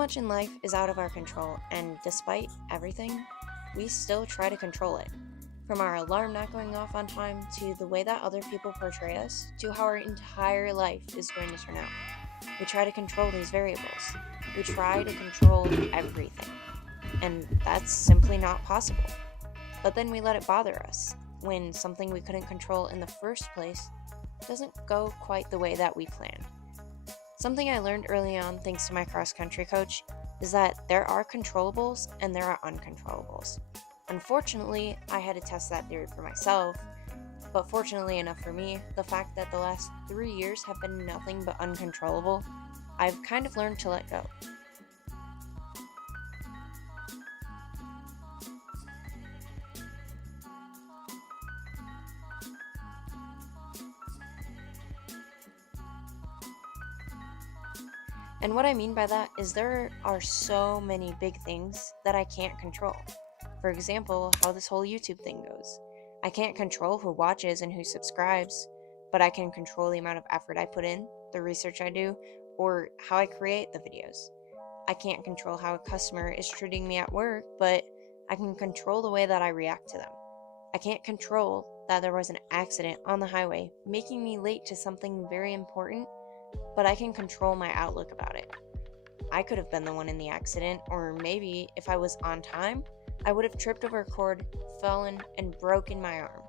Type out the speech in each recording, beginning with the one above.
much in life is out of our control, and despite everything, we still try to control it. From our alarm not going off on time, to the way that other people portray us, to how our entire life is going to turn out. We try to control these variables. We try to control everything. And that's simply not possible. But then we let it bother us when something we couldn't control in the first place doesn't go quite the way that we planned. Something I learned early on, thanks to my cross country coach, is that there are controllables and there are uncontrollables. Unfortunately, I had to test that theory for myself, but fortunately enough for me, the fact that the last 3 years have been nothing but uncontrollable, I've kind of learned to let go. And what I mean by that is there are so many big things that I can't control. For example, how this whole YouTube thing goes. I can't control who watches and who subscribes, but I can control the amount of effort I put in, the research I do, or how I create the videos. I can't control how a customer is treating me at work, but I can control the way that I react to them. I can't control that there was an accident on the highway making me late to something very important, but I can control my outlook about it. I could have been the one in the accident, or maybe if I was on time, I would have tripped over a cord, fallen, and broken my arm.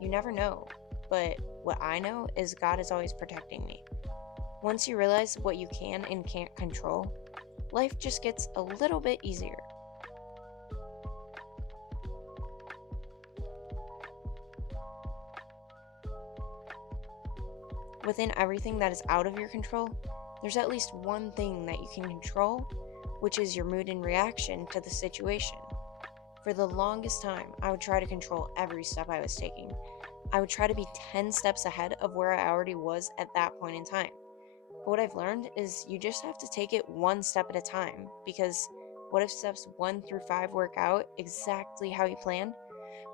You never know, but what I know is God is always protecting me. Once you realize what you can and can't control, life just gets a little bit easier. Within everything that is out of your control, there's at least one thing that you can control, which is your mood and reaction to the situation. For the longest time, I would try to control every step I was taking. I would try to be 10 steps ahead of where I already was at that point in time. But what I've learned is you just have to take it one step at a time, because what if steps 1 through 5 work out exactly how you planned?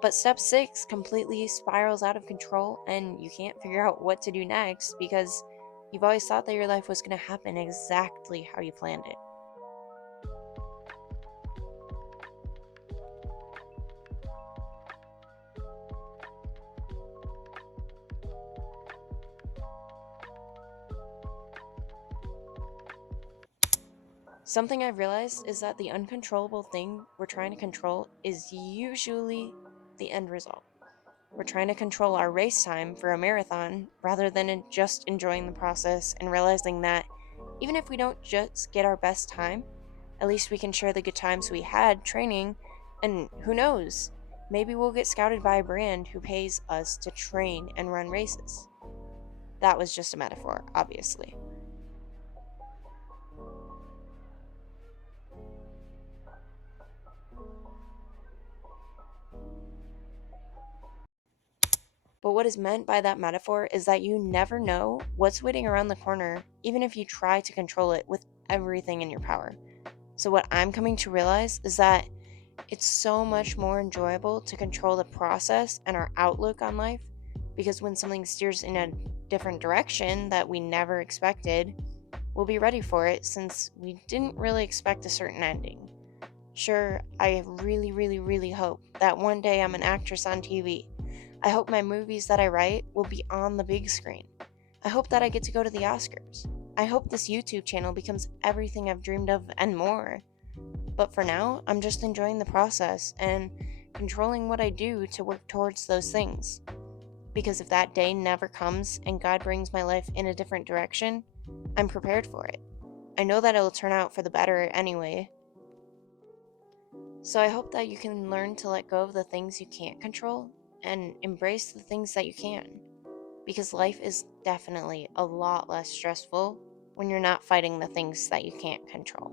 But step 6 completely spirals out of control and you can't figure out what to do next because you've always thought that your life was going to happen exactly how you planned it. Something I've realized is that the uncontrollable thing we're trying to control is usually the end result. We're trying to control our race time for a marathon rather than just enjoying the process and realizing that even if we don't just get our best time, at least we can share the good times we had training, and who knows, maybe we'll get scouted by a brand who pays us to train and run races. That was just a metaphor, obviously. But what is meant by that metaphor is that you never know what's waiting around the corner, even if you try to control it with everything in your power. So, what I'm coming to realize is that it's so much more enjoyable to control the process and our outlook on life, because when something steers in a different direction that we never expected, we'll be ready for it since we didn't really expect a certain ending. Sure, I really, really, really hope that one day I'm an actress on TV. I hope my movies that I write will be on the big screen. I hope that I get to go to the Oscars. I hope this YouTube channel becomes everything I've dreamed of and more. But for now, I'm just enjoying the process and controlling what I do to work towards those things. Because if that day never comes and God brings my life in a different direction, I'm prepared for it. I know that it'll turn out for the better anyway. So I hope that you can learn to let go of the things you can't control and embrace the things that you can. Because life is definitely a lot less stressful when you're not fighting the things that you can't control.